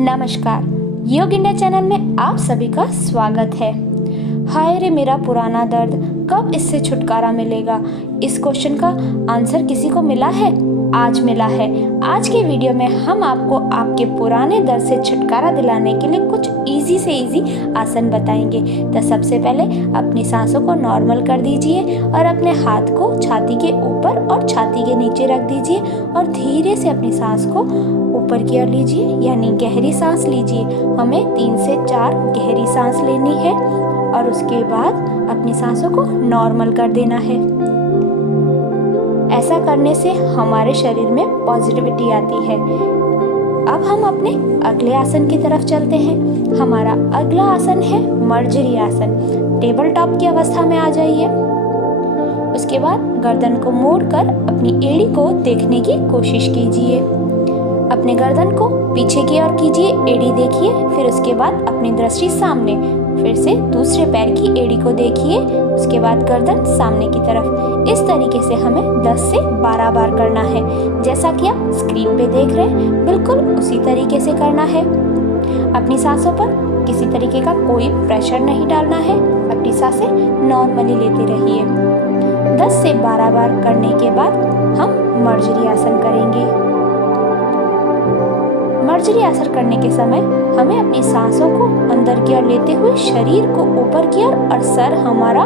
नमस्कार, योग India channel में आप सभी का स्वागत है। हाय रे मेरा पुराना दर्द, कब इससे छुटकारा मिलेगा? इस क्वेश्चन का आंसर किसी को मिला है? आज मिला है। आज के वीडियो में हम आपको आपके पुराने दर्द से छुटकारा दिलाने के लिए कुछ इजी से इजी आसन बताएंगे। तो सबसे पहले अपनी सांसों को नॉर्मल कर दीजिए और अपने हाथ को छाती के ऊपर और छाती के नीचे रख दीजिए और धीरे से अपनी सांस को ऊपर की ओर लीजिए, यानी गहरी सांस लीजिए। हमें 3 से 4 गहरी सांस लेनी है और उसके बाद अपनी सांसों को नॉर्मल कर देना है। ऐसा करने से हमारे शरीर में पॉजिटिविटी आती है। अब हम अपने अगले आसन की तरफ चलते हैं। हमारा अगला आसन है मर्जरी आसन। टेबल टॉप की अवस्था में आ जाइए। उसके बाद गर्दन को मोड़कर अपनी एड़ी को देखने की कोशिश कीजिए। अपने गर्दन को पीछे की ओर कीजिए, एड़ी देखिए। फिर उसके बाद अपनी दृष्टि सामने, फिर से दूसरे पैर की एड़ी को देखिए। उसके बाद गर्दन सामने की तरफ। इस तरीके से हमें 10 से 12 बार करना है। जैसा कि आप स्क्रीन पे देख रहे हैं, बिल्कुल उसी तरीके से करना है। अपनी सांसों पर किसी तरीके का कोई प्रेशर नहीं डालना है। अपनी सांसें नॉर्मली लेते रहिए। 10 से 12 बार करने के बाद हम मर्जरी आसन करेंगे। मर्जरी आसन करने के समय हमें अपनी सांसों को अंदर की ओर लेते हुए शरीर को ऊपर की ओर और सर हमारा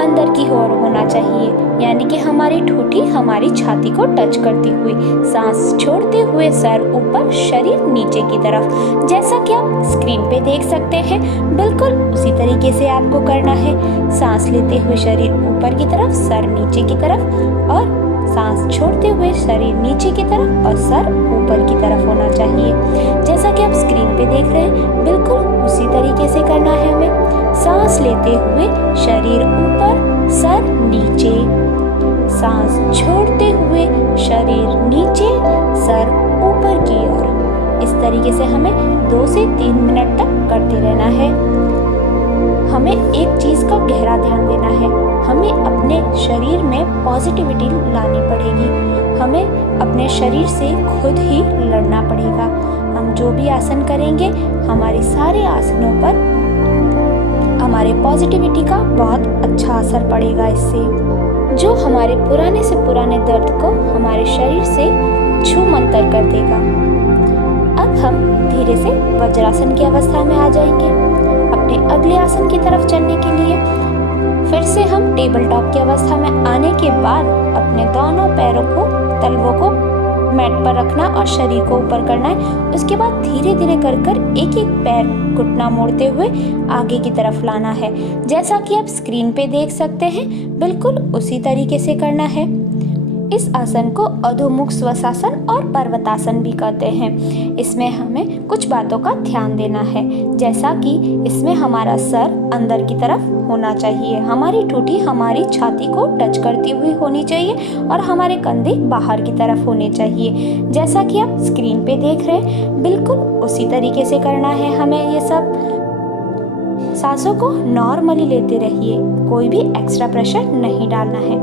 अंदर की ओर होना चाहिए, यानी कि हमारी ठोड़ी हमारी छाती को टच करती हुई। सांस छोड़ते हुए सर ऊपर, शरीर नीचे की तरफ। जैसा कि आप स्क्रीन पे देख सकते हैं, बिल्कुल उसी तरीके से आपको करना है। सांस लेते हुए शरीर ऊपर की तरफ, सर नीचे की तरफ, और सांस छोड़ते हुए शरीर नीचे की तरफ और सर ऊपर की तरफ होना चाहिए। जैसा कि आप स्क्रीन पे देख रहे हैं, बिल्कुल उसी तरीके से करना है हमें। सांस लेते हुए शरीर ऊपर, सर नीचे। सांस छोड़ते हुए शरीर नीचे, सर ऊपर की ओर। इस तरीके से हमें 2 से 3 मिनट तक करते रहना है। हमें एक चीज़ का गहरा ध्यान देना है। हमें अपने शरीर में पॉजिटिविटी लानी पड़ेगी। हमें अपने शरीर से खुद ही लड़ना पड़ेगा। हम जो भी आसन करेंगे, हमारे सारे आसनों पर हमारे पॉजिटिविटी का बहुत अच्छा असर पड़ेगा इससे, जो हमारे पुराने से पुराने दर्द को हमारे शरीर से छूमंतर कर देगा। अब हम धीरे से वज्रासन की अवस्था में आ जाएंगे। अपने अगले आसन की तरफ चलने के लिए फिर से हम टेबल टॉप की अवस्था में आने के बाद अपने दोनों पैरों को, तलवों को मैट पर रखना और शरीर को ऊपर करना है। उसके बाद धीरे धीरे कर एक एक पैर घुटना मोड़ते हुए आगे की तरफ लाना है। जैसा कि आप स्क्रीन पे देख सकते हैं, बिल्कुल उसी तरीके से करना है। इस आसन को अधोमुख श्वासासन और पर्वतासन भी कहते हैं। इसमें हमें कुछ बातों का ध्यान देना है, जैसा कि इसमें हमारा सर अंदर की तरफ होना चाहिए, हमारी ठोड़ी हमारी छाती को टच करती हुई होनी चाहिए और हमारे कंधे बाहर की तरफ होने चाहिए। जैसा कि आप स्क्रीन पे देख रहे हैं, बिल्कुल उसी तरीके से करना है हमें ये सब। सांसों को नॉर्मली लेते रहिए, कोई भी एक्स्ट्रा प्रेशर नहीं डालना है।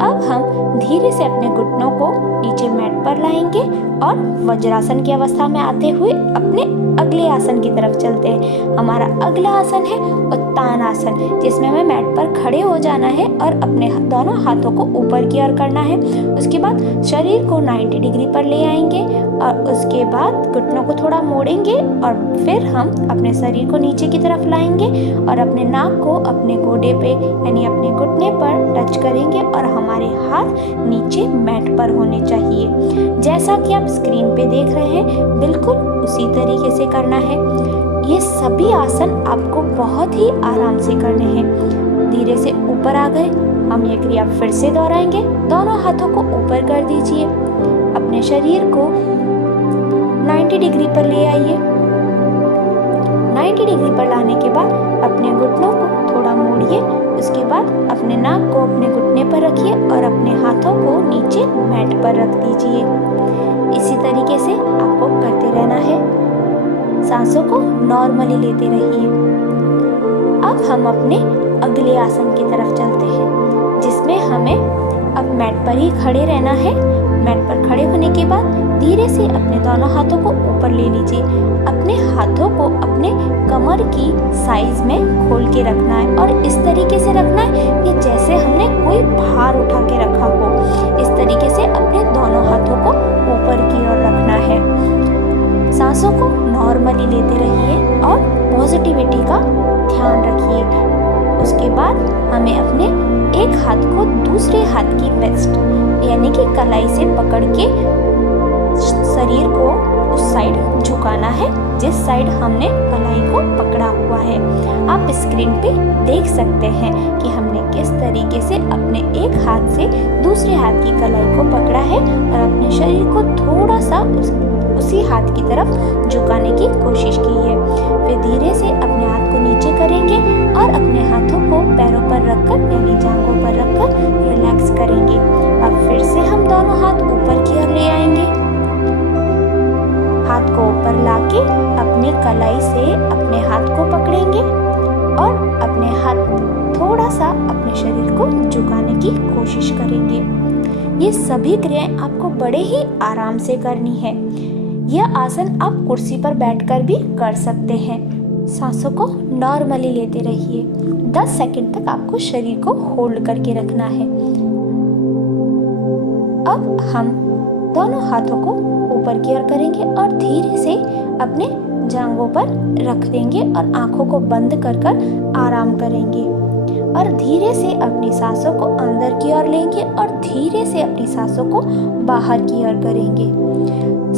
अब हम धीरे से अपने घुटनों को नीचे मैट पर लाएंगे और वज्रासन की अवस्था में आते हुए अपने अगले आसन की तरफ चलते हैं। हमारा अगला आसन है उत्तान आसन, जिसमें हमें मैट पर खड़े हो जाना है और अपने दोनों हाथों को ऊपर की ओर करना है। उसके बाद शरीर को 90 डिग्री पर ले आएंगे और उसके बाद घुटनों को थोड़ा मोड़ेंगे और फिर हम अपने शरीर को नीचे की तरफ लाएंगे और अपने नाक को अपने गोडे पे, यानी अपने घुटने पर टच करेंगे और हमारे हाथ नीचे मैट पर होने चाहिए। जैसा कि आप स्क्रीन पे देख रहे हैं, बिल्कुल उसी तरीके से करना है। ये सभी आसन आपको बहुत ही आराम से करने हैं। धीरे से ऊपर आ गए, हम ये क्रिया फिर से दोहराएंगे। दोनों हाथों को ऊपर कर दीजिए, अपने शरीर को 90 डिग्री पर ले आइए। 90 डिग्री पर लाने के बाद अपने घुटनों को थोड़ा मोड़िए। उसके बाद अपने नाक को अपने घुटने पर रखिए और अपने हाथों को नीचे मैट पर रख दीजिए। इसी तरीके से आपको करते रहना है। सांसों को नॉर्मली लेते रहिए। अब हम अपने अगले आसन की तरफ चलते हैं, जिसमें हमें अब मैट पर ही खड़े रहना है। मैट पर खड़े होने के बाद धीरे से अपने दोनों हाथों को ऊपर ऊपर ले लीजिए। अपने हाथों को अपने कमर की साइज में खोल के रखना है और इस तरीके से रखना है कि जैसे हमने कोई भार उठा के रखा हो। इस तरीके से अपने दोनों हाथों को ऊपर की ओर रखना है। सांसों को नॉर्मली लेते रहिए और पॉजिटिविटी का ध्यान रखिए। उसके बाद हमें अपने एक हाथ को दूसरे हाथ की वेस्ट यानी कि कलाई से पकड़ के शरीर को उस साइड झुकाना है जिस साइड हमने कलाई को पकड़ा हुआ है। आप स्क्रीन पे देख सकते हैं कि हमने किस तरीके से अपने एक हाथ से दूसरे हाथ की कलाई को पकड़ा है और अपने शरीर को थोड़ा सा उसी हाथ की तरफ झुकाने की कोशिश की है। फिर धीरे से अपने हाथ को नीचे करेंगे और अपने हाथों को पैरों पर रखकर यानी जांघों पर रखकर रिलैक्स करेंगे। अब फिर से हम दोनों हाथ ऊपर की ओर ले आएंगे। हाथ को ऊपर लाके अपनी कलाई से अपने हाथ को पकड़ेंगे और अपने हाथ थोड़ा सा अपने शरीर को झुकाने की कोशिश करेंगे। ये सभी क्रियाएं आपको बड़े ही आराम से करनी है। यह आसन आप कुर्सी पर बैठकर भी कर सकते हैं। सांसों को नॉर्मली लेते रहिए। 10 सेकंड तक आपको शरीर को होल्ड करके रखना है। अब हम दोनों हाथों को ऊपर की ओर करेंगे और धीरे से अपने जांघों पर रख देंगे और आंखों को बंद कर आराम करेंगे और धीरे से अपनी सांसों को अंदर की ओर लेंगे और धीरे से अपनी सांसों को बाहर की ओर करेंगे।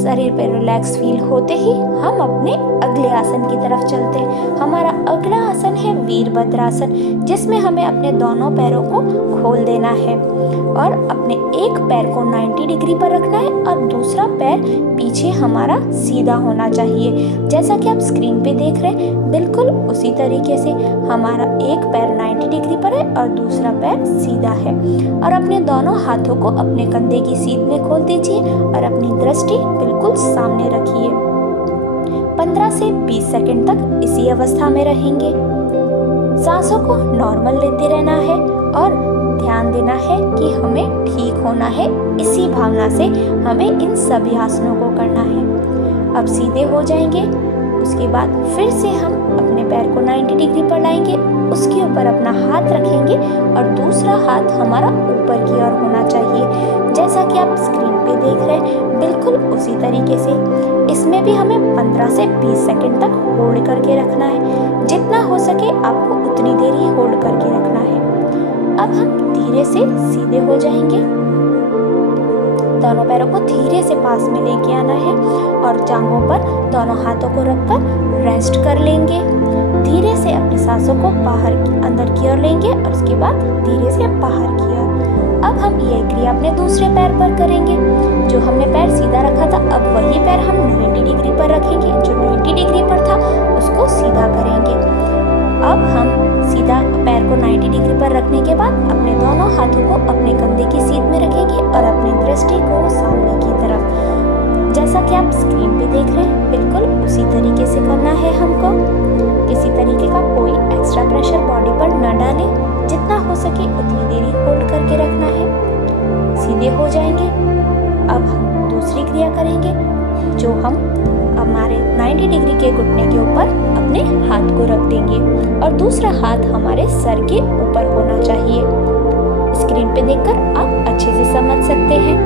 शरीर पे रिलैक्स फील होते ही हम अपने अगले आसन की तरफ चलते हैं। हमारा अगला आसन है वीरभद्रासन, जिसमें हमें अपने दोनों पैरों को खोल देना है और अपने एक पैर को 90 डिग्री पर रखना है और दूसरा पैर पीछे हमारा सीधा होना चाहिए। जैसा कि आप स्क्रीन पे देख रहे हैं, बिल्कुल उसी तरीके से हमारा एक पैर 90 डिग्री पर है और दूसरा पैर सीधा है। और अपने दोनों हाथों को अपने कंधे की सीध में खोल दीजिए और अपनी दृष्टि बिल्कुल सामने रखिए। 15 से 20 सेकंड तक इसी अवस्था में रहेंगे। सांसों को नॉर्मल लेते रहना है और ध्यान देना है कि हमें ठीक होना है। इसी भावना से हमें इन सभी आसनों को करना है। अब सीधे हो जाएंगे। उसके बाद फिर से हम अपने पैर को 90 डिग्री पर लाएंगे, उसके ऊपर अपना हाथ रखेंगे और दूसरा हाथ हमारा ऊपर की ओर होना चाहिए। जैसा कि आप स्क्रीन पे देख रहे हैं, बिल्कुल उसी तरीके से इसमें भी हमें 15 से 20 सेकंड तक होल्ड करके रखना है। जितना हो सके आपको उतनी देर ही होल्ड करके रखना है। अब हम धीरे से सीधे हो जाएंगे। दोनों पैरों को धीरे से पास में लेके आना है और जांघों पर दोनों हाथों को रखकर रेस्ट कर लेंगे। धीरे से अपनी सांसों को बाहर अंदर की ओर लेंगे और उसके बाद धीरे से बाहर की ओर। अब हम ये क्रिया अपने दूसरे पैर पर करेंगे। जो हमने पैर सीधा रखा था, अब वही पैर हम 90 डिग्री पर रखेंगे। जो 90 डिग्री पर था उसको सीधा करेंगे। अब हम सीधा पैर को 90 डिग्री पर रखने के बाद अपने दोनों हाथों को अपने कंधे की सीध में रखेंगे और अपनी दृष्टि को सामने की तरफ। जैसा कि आप स्क्रीन पे देख रहे हैं, बिल्कुल उसी तरीके से करना है हमको। किसी तरीके का कोई एक्स्ट्रा प्रेशर बॉडी पर न डालें। जितना हो सके उतनी देरी होल्ड करके रखना है। सीधे हो जाएंगे। अब हम दूसरी क्रिया करेंगे, जो हम हमारे 90 डिग्री के घुटने के ऊपर अपने हाथ को रख देंगे और दूसरा हाथ हमारे सर के ऊपर होना चाहिए। स्क्रीन पे देखकर आप अच्छे से समझ सकते हैं।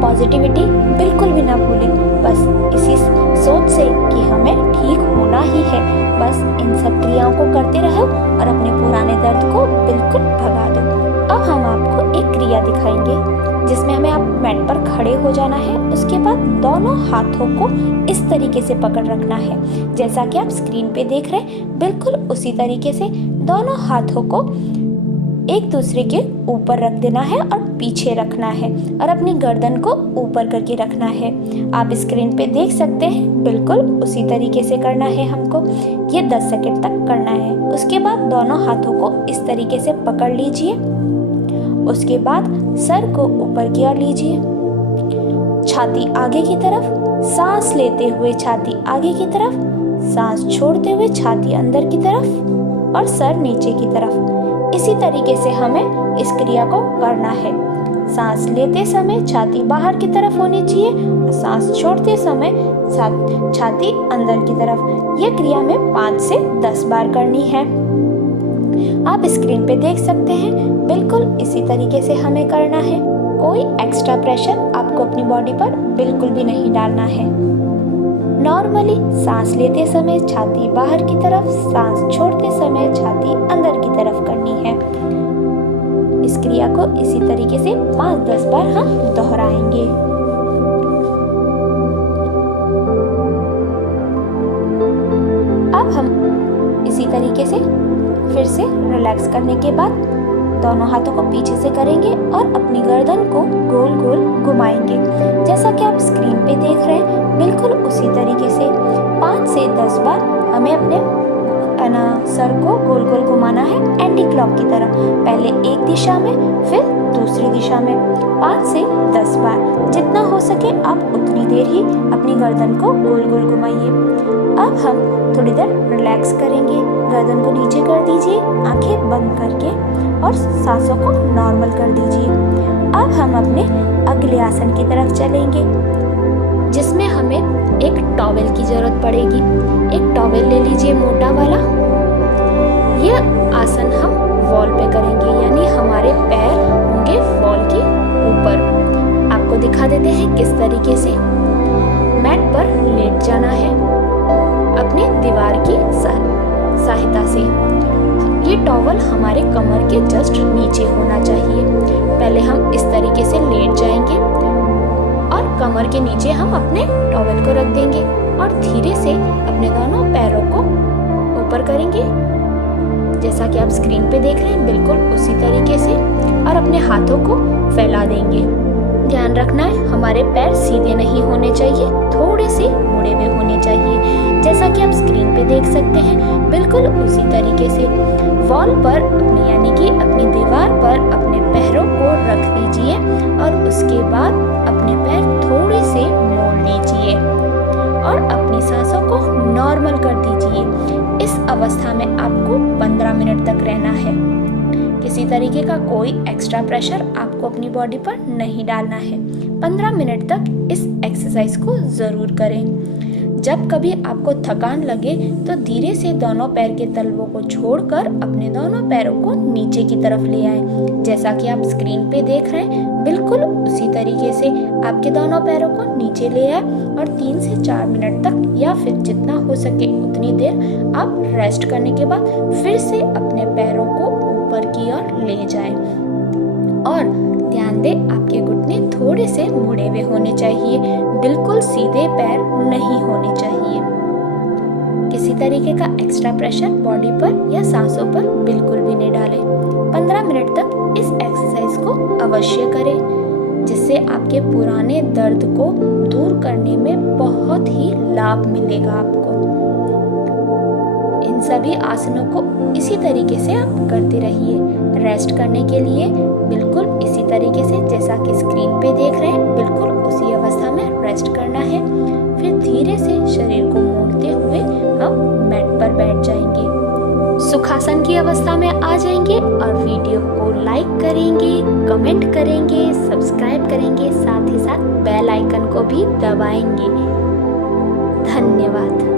पॉजिटिविटी बिल्कुल भी ना भूलें। बस इसी सोच से कि हमें ठीक होना ही है। बस इन सब क्रियाओं को करते रहो और अपने पुराने दर्द को बिल्कुल भगा दो। अब हम आपको एक क्रिया दिखाएंगे जिसमें हमें आप मैट पर खड़े हो जाना है। उसके बाद दोनों हाथों को इस तरीके से पकड़ रखना है। जैसा कि आप स्क्रीन पे देख रहे हैं, बिल्कुल उसी तरीके से दोनों हाथों को एक दूसरे के ऊपर रख देना है और पीछे रखना है और अपनी गर्दन को ऊपर करके रखना है। आप स्क्रीन पे देख सकते हैं, बिल्कुल उसी तरीके से करना है हमको। ये 10 सेकंड तक करना है। उसके बाद दोनों हाथों को इस तरीके से पकड़ लीजिए। उसके बाद सर को ऊपर की ओर लीजिए, छाती आगे की तरफ, सांस लेते हुए छाती आगे की तरफ, सांस छोड़ते हुए छाती अंदर की तरफ और सर नीचे की तरफ। इसी तरीके से हमें इस क्रिया को करना है। सांस लेते समय छाती बाहर की तरफ होनी चाहिए और सांस छोड़ते समय छाती अंदर की तरफ। ये क्रिया हमें 5 से 10 बार करनी है। आप स्क्रीन पे देख सकते हैं, बिल्कुल इसी तरीके से हमें करना है। कोई एक्स्ट्रा प्रेशर आपको अपनी बॉडी पर बिल्कुल भी नहीं डालना है। नॉर्मली सांस लेते समय छाती बाहर की तरफ, सांस छोड़ते समय छाती अंदर की तरफ करनी है। इस क्रिया को इसी तरीके से 5-10 बार हम दोहराएंगे। अब हम इसी तरीके से फिर से रिलैक्स करने के बाद दोनों हाथों को पीछे से करेंगे और अपनी गर्दन को गोल गोल घुमाएंगे। जैसा कि आप स्क्रीन पे देख रहे हैं, बिल्कुल उसी तरीके से 5 से 10 बार हमें अपने सर को गोल गोल घुमाना है, एंटी क्लॉक की तरह। पहले एक दिशा में, फिर दूसरी दिशा में 5 से 10 बार। जितना हो सके आप उतनी देर ही अपनी गर्दन को गोल गोल घुमाइए। अब हम थोड़ी देर रिलैक्स करेंगे। गर्दन को नीचे कर दीजिए, आंखें बंद करके, और सांसों को नॉर्मल कर दीजिए। अब हम अपने अगले आसन की तरफ चलेंगे, जिसमें हमें एक टॉवेल की जरूरत पड़ेगी। एक टॉवेल ले लीजिए मोटा वाला। यह आसन हम वॉल पे करेंगे, यानी हमारे पैर होंगे वॉल के ऊपर। आपको दिखा देते हैं किस तरीके से। मैट पर लेट जाना है अपने दीवार की सहायता से। ये टॉवल हमारे कमर के जस्ट नीचे होना चाहिए। पहले हम इस तरीके से लेट जाएंगे और कमर के नीचे हम अपने टॉवल को रख देंगे और धीरे से अपने दोनों पैरों को ऊपर करेंगे, जैसा कि आप स्क्रीन पे देख रहे हैं, बिल्कुल उसी तरीके से, और अपने हाथों को फैला देंगे। ध्यान रखना है, हमारे पैर सीधे नहीं होने चाहिए, थोड़े से मुड़े हुए होने चाहिए, जैसा कि आप स्क्रीन पे देख सकते हैं। बिल्कुल उसी तरीके से वॉल पर अपने, यानी कि अपनी दीवार पर अपने पैरों को रख दीजिए और उसके बाद अपने पैर थोड़े से मोड़ लीजिए और अपनी सांसों को नॉर्मल कर दीजिए। इस अवस्था में आपको 15 मिनट तक रहना है। किसी तरीके का कोई एक्स्ट्रा प्रेशर आपको अपनी बॉडी पर नहीं डालना है। 15 मिनट तक इस एक्सरसाइज को ज़रूर करें। जब कभी आपको थकान लगे तो धीरे से दोनों पैर के तलवों को छोड़कर अपने दोनों पैरों को नीचे की तरफ ले आएं। जैसा कि आप स्क्रीन पे देख रहे हैं, बिल्कुल उसी तरीके से आपके दोनों पैरों को नीचे ले आए और 3 से 4 मिनट तक, या फिर जितना हो सके उतनी देर आप रेस्ट करने के बाद फिर से अपने पैरों को ऊपर की ओर ले जाएं। और ध्यान दें, आपके घुटने थोड़े से मुड़े हुए होने चाहिए, बिल्कुल सीधे पैर नहीं होने चाहिए। किसी तरीके का एक्स्ट्रा प्रेशर बॉडी पर या सांसों पर बिल्कुल भी नहीं डालें। 15 मिनट तक इस एक्सरसाइज को अवश्य करें, जिससे आपके पुराने दर्द को दूर करने में बहुत ही लाभ मिलेगा आपको। इन सभी आसनों को इसी तरीके से आप करते रहिए। रेस्ट करने के लिए बिल्कुल इसी तरीके से, जैसा कि स्क्रीन पे देख रहे हैं, बिल्कुल उसी अवस्था में रेस्ट करना है। फिर धीरे से शरीर को मोड़ते हुए हम मैट पर बैठ जाएंगे, सुखासन की अवस्था में आ जाएंगे और वीडियो को लाइक करेंगे, कमेंट करेंगे, सब्सक्राइब करेंगे, साथ ही साथ बेल आइकन को भी दबाएंगे। धन्यवाद।